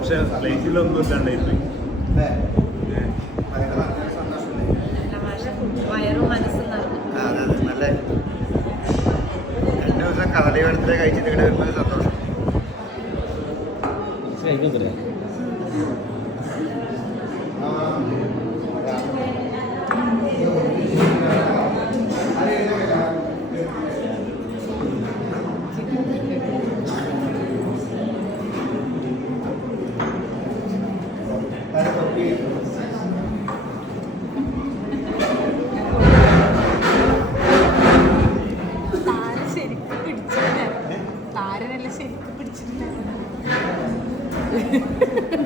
പക്ഷെ പ്ലേറ്റിലൊന്നും ഇല്ലാണ്ടായി പോയി അല്ലേ? ഭയങ്കര ഭയങ്കര സന്തോഷമില്ലേ? വയറും മനസ്സും നിറഞ്ഞു. ആ, ശരിക്കും പിടിച്ചിട്ടുണ്ടായിരുന്നു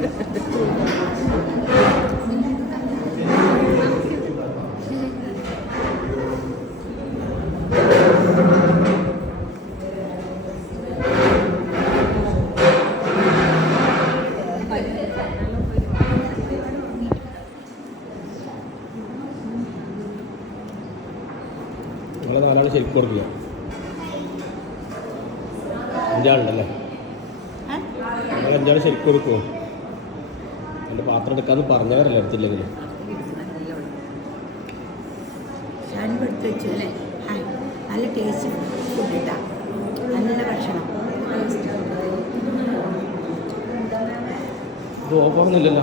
നിങ്ങൾ നാലാൾ ശരിക്കും കൊടുക്കുക അഞ്ചാളുണ്ടല്ലേ? നിങ്ങൾ അഞ്ചാൾ ശരിക്കും കൊടുക്കുമോ എന്റെ പാത്രം എടുക്കാന്ന് പറഞ്ഞവരല്ല എടുത്തില്ലെങ്കിൽ ഞാൻ എടുത്ത് വെച്ചു നല്ല ടേസ്റ്റ് ഫുഡ് ഇട്ടാ. നല്ല ഭക്ഷണം. ഇത് ഓഫറൊന്നുമില്ലല്ലോ